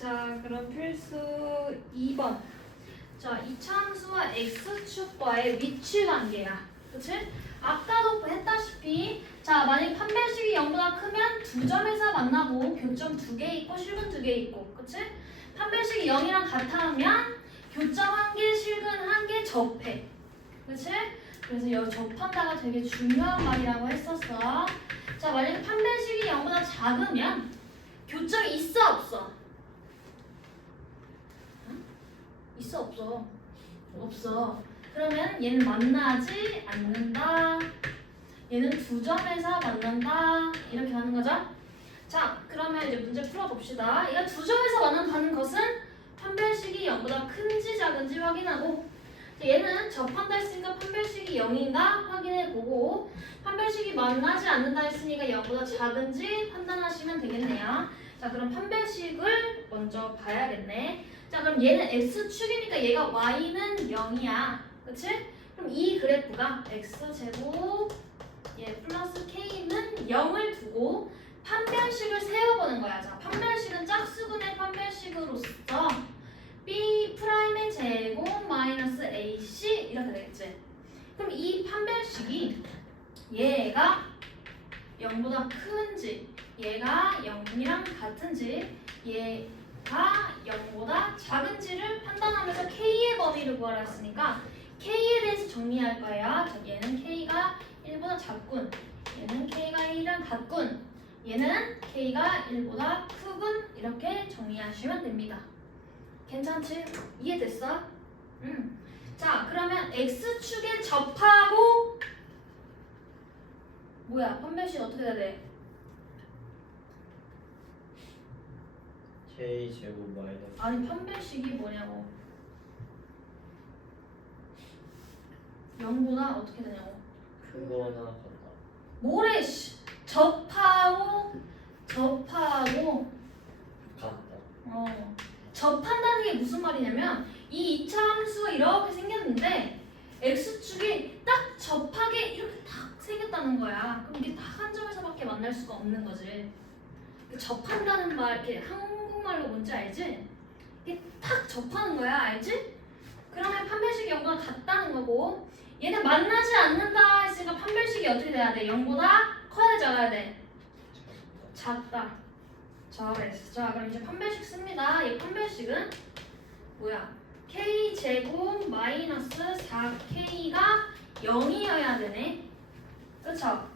자, 그럼 필수 2번. 자, 이차함수와 x축과의 위치 관계야. 그치? 아까도 했다시피 자, 만약 판별식이 0보다 크면 두 점에서 만나고 교점 2개 있고 실근 2개 있고 그치? 판별식이 0이랑 같으면 교점 1개, 실근 1개 접해. 그치? 그래서 여기 접한다가 되게 중요한 말이라고 했었어. 자, 만약에 판별식이 0보다 작으면 교점이 있어 없어? 응? 있어 없어? 없어. 그러면 얘는 만나지 않는다. 얘는 두 점에서 만난다. 이렇게 하는 거죠. 자, 그러면 이제 문제 풀어봅시다. 이거 두 점에서 만난다는 것은 판별식이 0보다 큰지 작은지 확인하고 얘는 접한다 했으니까 판별식이 0인가 확인해보고 판별식이 만나지 않는다 했으니까 0보다 작은지 판단하시면 되겠네요. 자, 그럼 판별식을 먼저 봐야겠네. 자, 그럼 얘는 x축이니까 얘가 y는 0이야. 그치? 그럼 이 그래프가 x제곱 얘 플러스 k는 0을 두고 판별식을 세워보는 거야. 자, 판별식은 짝수근의 판별식으로서 b 프라임의 제곱 마이너스 ac 이렇게 되겠지. 그럼 이 판별식이 얘가 0보다 큰지 얘가 0이랑 같은지 얘가 0보다 작은지를 판단하면서 k의 범위를 구하라 했으니까 k에 대해서 정리할 거예요. 자, 얘는 k가 1보다 작군. 얘는 k가 1이랑 같군. 얘는 k가 1보다 크군. 이렇게 정리하시면 됩니다. 괜찮지? 이해됐어? 자, 그러면 x축에 접하고 뭐야? 판별식 어떻게 돼야 돼? k제곱 마이너스 아니, 판별식이 뭐냐고. 0보다 어떻게 되냐고. 크거나 같다. 뭐래 씨. 접하고 같다. 접한다는 게 무슨 말이냐면 이 2차 함수가 이렇게 생겼는데 x축이 딱 접하게 이렇게 딱 생겼다는 거야. 그럼 이게 딱 한 점에서밖에 만날 수가 없는 거지. 접한다는 말 이렇게 한국말로 뭔지 알지? 이게 탁 접하는 거야. 알지? 그러면 판별식이 0보다 같다는 거고 얘는 만나지 않는다 했으니까 판별식이 어떻게 돼야 돼? 0보다 커야 돼 작아야 돼? 작다. 잘했어. 자, 그럼 이제 판별식 씁니다. 이 판별식은 뭐야? k제곱 마이너스 4k가 0이어야 되네. 그쵸?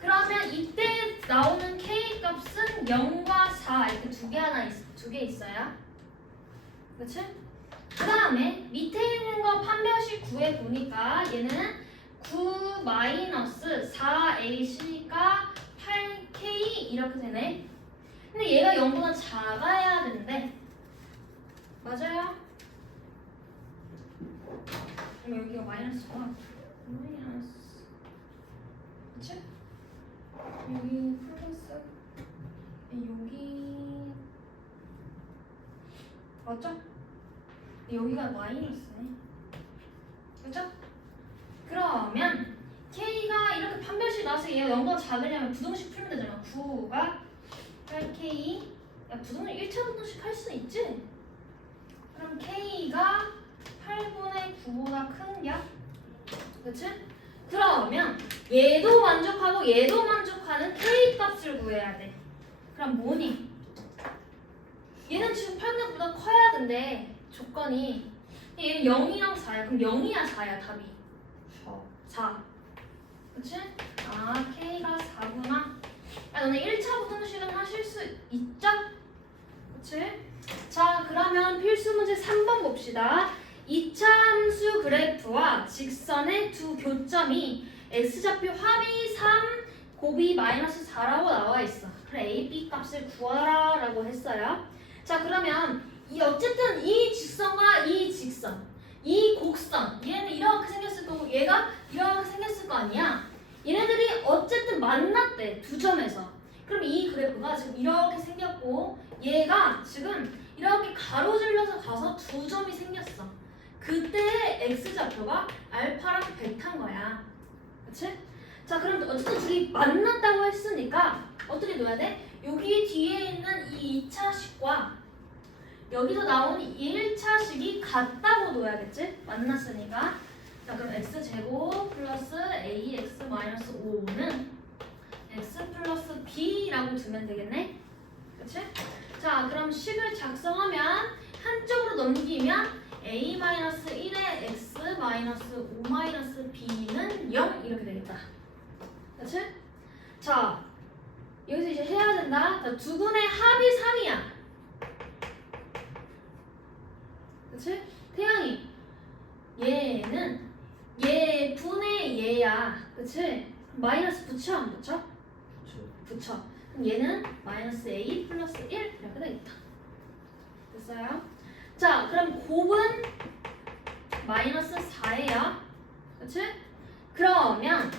그러면 이때 나오는 k 값은 0과 4 이렇게 두 개 있어요. 그치? 그 다음에 밑에 있는 거 판별식 구해보니까 얘는 9 마이너스 4ac가 8k 이렇게 되네. 근데 얘가 0보다 작아야 되는데 맞아요? 그럼 여기가 마이너스가 마이너스 그치? 여기 플러스 여기 맞죠? 여기가 마이너스네. 그죠? 그러면 k가 이렇게 판별식 나와서 얘가 0보다 작으려면 부등식 풀면 되잖아. 9가 8k 야, 부등식 1차 부등식 할 수 있지? 그럼 k가 8분의 9보다 큰겨? 그치? 그러면 얘도 만족하고 얘도 만족하는 k 값을 구해야 돼. 그럼 뭐니? 얘는 지금 8분의 9보다 커야 된대. 조건이 얘는 0이랑 4야. 그럼 0이야 4야 답이? 4. 그치? 아, k가 4구나. 야, 너네 1차 부등식은 하실 수 있죠? 그치? 자, 그러면 필수 문제 3번 봅시다. 2차 함수 그래프와 직선의 두 교점이 x좌표 합이 3, 곱이 마이너스 4라고 나와 있어. 그래, a, b 값을 구하라 라고 했어요. 자, 그러면 어쨌든 이 직선과 이 직선, 이 곡선, 얘는 이렇게 생겼을 거고 얘가 이렇게 생겼을 거 아니야? 얘네들이 어쨌든 만났대, 두 점에서. 그럼 이 그래프가 지금 이렇게 생겼고 얘가 지금 이렇게 가로질러서 가서 두 점이 생겼어. 그때 x좌표가 알파랑 베타인 거야. 그치? 자, 그럼 어쨌든 둘이 만났다고 했으니까 어떻게 놓아야 돼? 여기 뒤에 있는 이 2차식과 여기서 나온 1차식이 같다고 둬야겠지? 만났으니까. 자, 그럼 x제곱 플러스 ax 마이너스 5는 x 플러스 b라고 두면 되겠네? 그치? 자, 그럼 식을 작성하면 한쪽으로 넘기면 a 마이너스 1에 x 마이너스 5 마이너스 b는 0 이렇게 되겠다. 그치? 자, 여기서 이제 해야 된다. 자, 두 분의 합이 3이야. 그치? 태양이 얘는 얘 분의 얘야. 그치? 마이너스 붙여 안 붙여? 붙여. 그럼 얘는 마이너스 a 플러스 1 이렇게 되겠다. 됐어요? 자, 그럼 곱은 마이너스 4예요. 그치? 그러면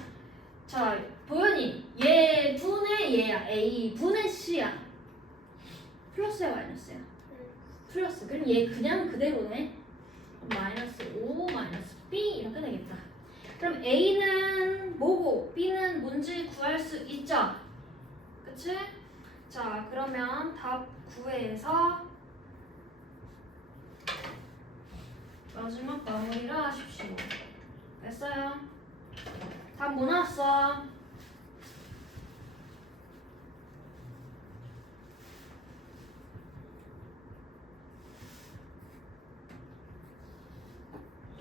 자, 도현이 얘 분의 얘야. a 분의 c야. 플러스야 마이너스야? 플러스. 그럼 얘 그냥 그대로네. 마이너스 5 마이너스 b 이렇게 되겠다. 그럼 a는 뭐고 b는 뭔지 구할 수 있죠? 그치? 자, 그러면 답 9에서 마지막 마무리를 하십시오. 됐어요? 답 뭐 나왔어?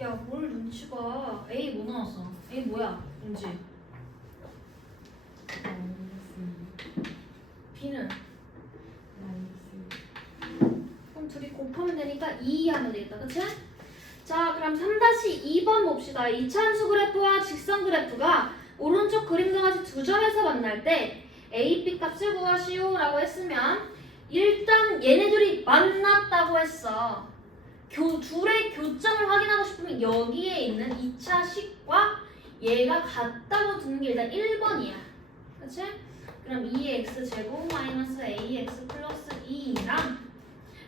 야, 뭘 눈치 봐. A 뭐 나왔어? A 뭐야? 문제. B는? 그럼 둘이 곱하면 되니까 2 하면 되겠다. 그치? 자, 그럼 3-2번 봅시다. 이차함수 그래프와 직선 그래프가 오른쪽 그림과 같이 두 점에서 만날 때 A, B 값을 구하시오 라고 했으면 일단 얘네들이 만났다고 했어. 둘의 교점을 확인하고 싶으면 여기에 있는 2차 식과 얘가 같다고 두는 게 일단 1번이야. 그치? 그럼 2x 제곱 마이너스 ax 플러스 2랑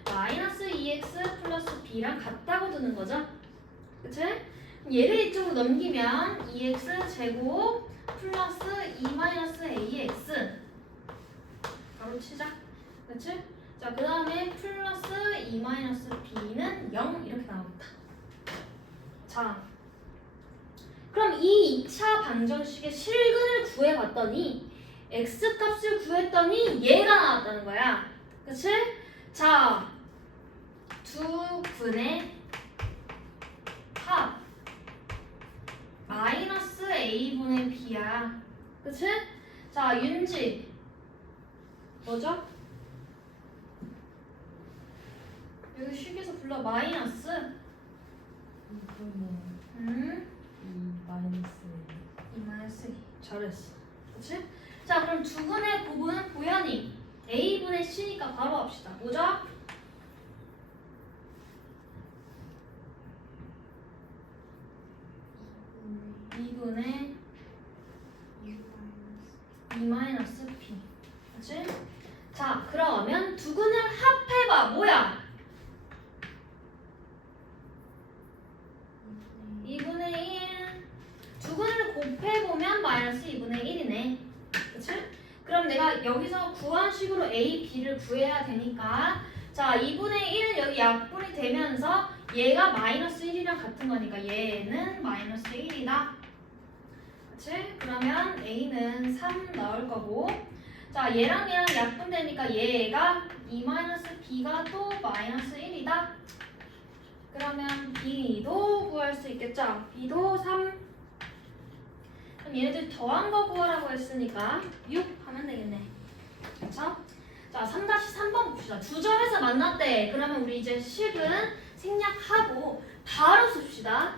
마이너스 2x 플러스 b랑 같다고 두는 거죠. 그치? 얘를 이쪽으로 넘기면 2x 제곱 플러스 2 마이너스 ax 바로 치자. 그치? 자, 그 다음에 플러스 2 마이너스 b는 0 이렇게 나오겠다. 자, 그럼 이 2차 방정식의 실근을 구해봤더니 x 값을 구했더니 얘가 나왔다는 거야. 그치? 자, 두 분의 합 마이너스 a분의 b야. 그치? 자, 윤지 뭐죠? 여기 식에서 불러 마이너스 이 마이너스 2 잘했어. 그치? 자, 그럼 두 분의 곱은 보현이 a분의 c니까 바로 합시다. 뭐죠? 이분의 2 마이너스 b. 그치? 자, 그러면 두 근을 합해봐. 뭐야? 2분의 1. 두 근을 곱해보면 마이너스 2분의 1이네. 그치? 그럼 내가 여기서 구한 식으로 a, b를 구해야 되니까 자, 2분의 1 여기 약분이 되면서 얘가 마이너스 1이랑 같은 거니까 얘는 마이너스 1이다. 그치? 그러면 a는 3 나올 거고 자, 얘랑 약분되니까 얘가 2 마이너스 b가 또 마이너스 1이다. 그러면 b도 구할 수 있겠죠? b도 3. 그럼 얘네들 더한 거 구하라고 했으니까 6 하면 되겠네. 그쵸? 자, 3-3번 봅시다. 두 점에서 만났대. 그러면 우리 이제 식은 생략하고 바로 씁시다.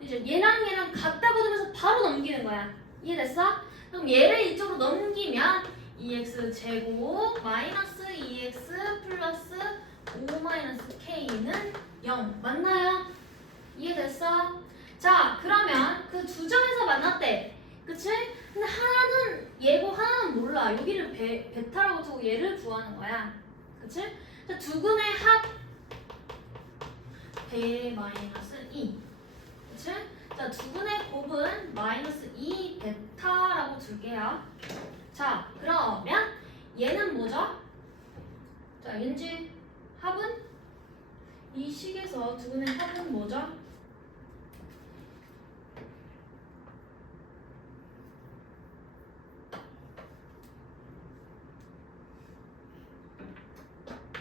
이제 얘랑 같다고 두면서 바로 넘기는 거야. 이해됐어? 그럼 얘를 이쪽으로 넘기면 2x 제곱 마이너스 2x 플러스 5 마이너스 k는 0 맞나요? 이해됐어? 자, 그러면 그 두 점에서 만났대. 그치? 근데 하나는 얘고 하나는 몰라. 여기를 베타라고 두고 얘를 구하는 거야. 그치? 자, 두 근의 합 배 마이너스 2. 그치? 자, 두 근의 곱은 마이너스 2 베타라고 둘게요. 자, 그러면 얘는 뭐죠? 자, 윤지 합은 이 식에서 두근의 합은 뭐죠?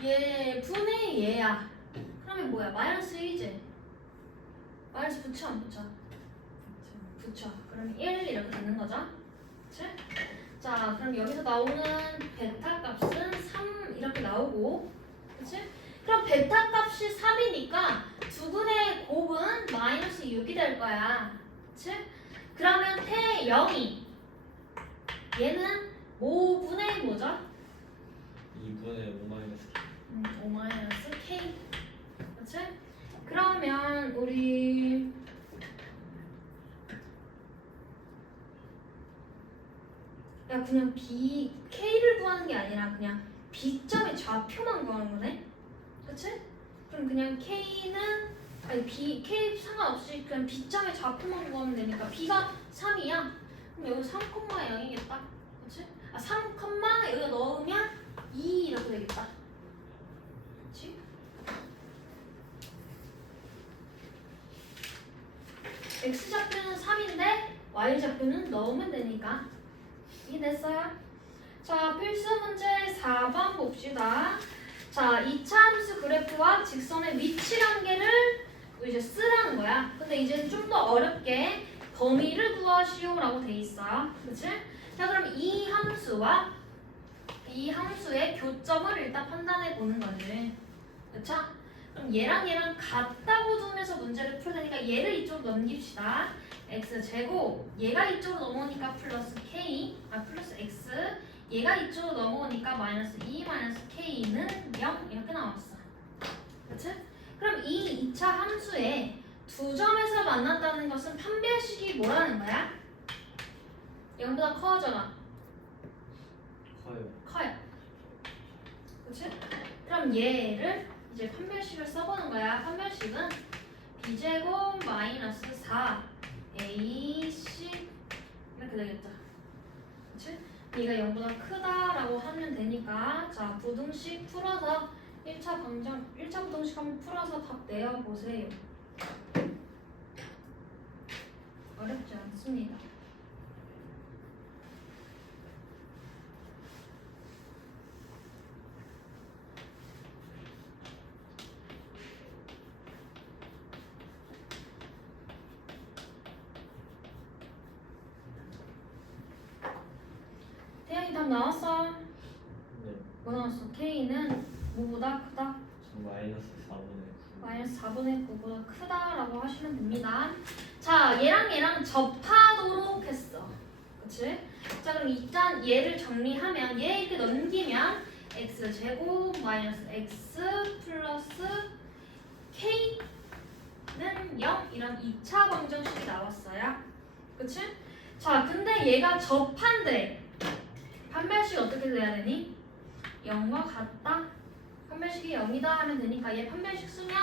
얘 분의 얘야. 그러면 뭐야? 마이너스 1이지? 마이너스 붙여 안 붙여? 붙여. 그럼 1 이렇게 되는 거죠? 그치? 자, 그럼 여기서 나오는 베타 값은 3 이렇게 나오고, 그치? 그럼 베타 값이 3이니까 두근의 곱은 마이너스 6이 될 거야. 그치? 그러면 태0이 얘는 5분의 뭐죠? 2분의 5 마이너스 5 마이너스 k. 그치? 그러면 우리 야 그냥 b k를 구하는 게 아니라 그냥 b점의 좌표만 구하는 거네. 그치? 그럼 그냥 k는 아니 b k 상관없이 그냥 b점의 좌표만 구하면 되니까 b가 3이야. 그럼 여기 3,0이겠다. 그치? 아 3, 여기다 넣으면 2 이렇게 되겠다. 그치? x좌표는 3인데 y좌표는 넣으면 되니까 이해됐어요? 자, 필수 문제 4번 봅시다. 자, 2차 함수 그래프와 직선의 위치 관계를 이제 쓰라는 거야. 근데 이제 좀 더 어렵게 범위를 구하시오라고 돼 있어요. 그치? 자, 그럼 이 함수와 이 함수의 교점을 일단 판단해 보는 거지. 그쵸? 그럼 얘랑 같다고 두면서 문제를 풀 테니까 얘를 이쪽으로 넘깁시다. x제곱 얘가 이쪽으로 넘어오니까 플러스 k 플러스 x 얘가 이쪽으로 넘어오니까 마이너스 2 마이너스 k는 0 이렇게 나왔어. 그치? 그럼 이 2차 함수에 두 점에서 만났다는 것은 판별식이 뭐라는 거야? 0보다 커져가 커요. 그치? 그럼 얘를 이제 판별식을 써보는 거야. 판별식은 b제곱 마이너스 4 ac 이렇게 되겠죠. 그치? 얘가 0보다 크다라고 하면 되니까 자 부등식 풀어서 1차 부등식 한번 풀어서 답 내어보세요. 어렵지 않습니다. 태양이 답 나왔어? 네. 뭐 나왔어? K는 뭐보다 크다? 마이너스 4분의 9. 마이너스 4분의 9보다 크다라고 하시면 됩니다. 자, 얘랑 접하도록 했어. 그치? 자, 그럼 일단 얘를 정리하면 얘 이렇게 넘기면 x제곱 마이너스 x 플러스 k는 0 이런 2차 방정식이 나왔어요. 그치? 자, 근데 얘가 접한대. 판별식이 어떻게 돼야 되니? 0과 같다. 판별식이 0이다 하면 되니까 얘 판별식 쓰면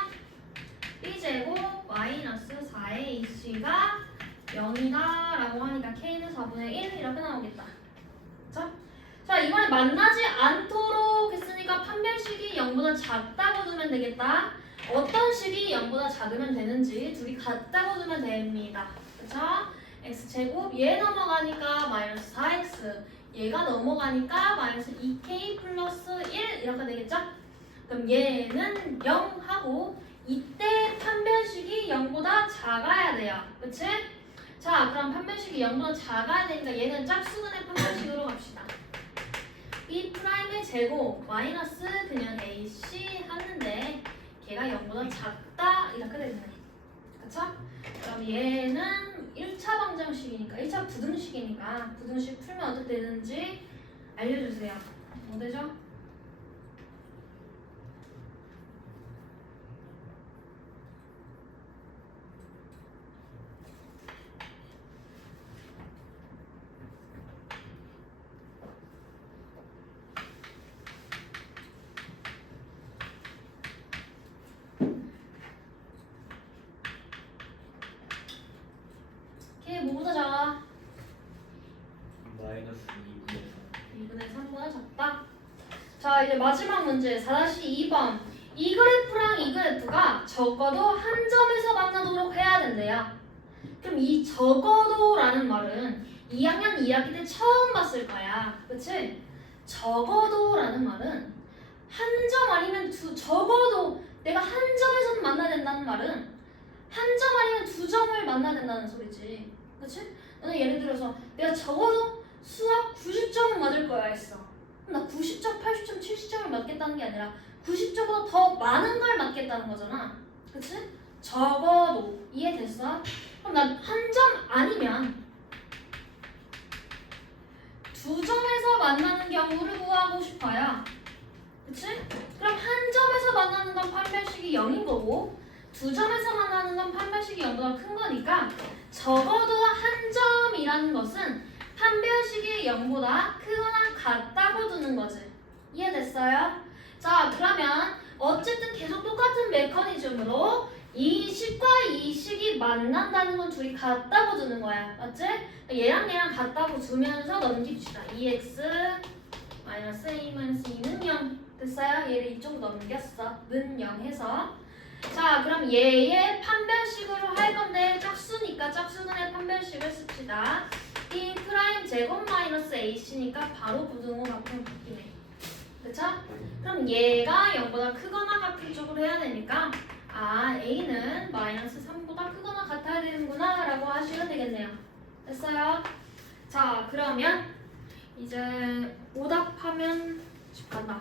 b제곱 마이너스 4ac가 0이다 라고 하니까 k는 4분의 1 이렇게 나오겠다. 그쵸? 자, 이번에 만나지 않도록 했으니까 판별식이 0보다 작다고 두면 되겠다. 어떤 식이 0보다 작으면 되는지 둘이 같다고 두면 됩니다. 그쵸? x제곱 얘 넘어가니까 마이너스 4x 얘가 넘어가니까 마이너스 2k 플러스 1 이렇게 되겠죠? 그럼 얘는 0 하고 이때 판별식이 0보다 작아야 돼요. 그치? 자, 그럼 판별식이 0보다 작아야 되니까 얘는 짝수근의 판별식으로 갑시다. B'의 제곱 마이너스 그냥 AC 하는데 걔가 0보다 작다 이렇게 되네. 그쵸? 그럼 얘는 1차 방정식이니까 1차 부등식이니까 부등식 풀면 어떻게 되는지 알려주세요. 뭐 되죠? 걔 뭐보다 작아? 마이너스 2분의 3. 2분의 3보다 작다. 자, 이제 마지막 문제 4-2번 이 그래프랑 이 그래프가 적어도 한 점에서 만나도록 해야 된대요. 그럼 이 적어도라는 말은 2학년 2학기 때 처음 봤을 거야. 그치? 적어도라는 말은 한 점 아니면 적어도 내가 한 점에서 만나야 된다는 말은 한 점 아니면 두 점을 만나야 된다는 소리지. 그치? 너는 예를 들어서 내가 적어도 수학 90점은 맞을 거야 했어. 그럼 나 90점, 80점, 70점을 맞겠다는 게 아니라 90점보다 더 많은 걸 맞겠다는 거잖아. 그치? 적어도. 이해됐어? 그럼 난 한 점 아니면 두 점에서 만나는 경우를 구하고 싶어요. 그치? 그럼 한 점에서 만나는 건 판별식이 0인 거고 두 점에서 만나는 건 판별식이 0보다 큰 거니까 적어도 한 점이라는 것은 판별식이 0보다 크거나 같다고 두는 거지. 이해됐어요? 자, 그러면 어쨌든 계속 똑같은 메커니즘으로 이 식과 이 식이 만난다는 건 둘이 같다고 두는 거야. 맞지? 얘랑 얘랑 같다고 두면서 넘깁시다. 2x 마이너스 a 마이너스 2는 0. 됐어요? 얘를 이쪽으로 넘겼어. 는 0 해서. 자, 그럼 얘의 판별식으로 할 건데 짝수니까 짝수근의 판별식을 씁시다. b 프라임 제곱 마이너스 ac니까 바로 부등호 같은 바뀌네. 그쵸? 그럼 얘가 0보다 크거나 같은 쪽으로 해야 되니까 a는 마이너스 3보다 크거나 같아야 되는구나 라고 하시면 되겠네요. 됐어요? 자, 그러면 이제 오답하면 집 간다.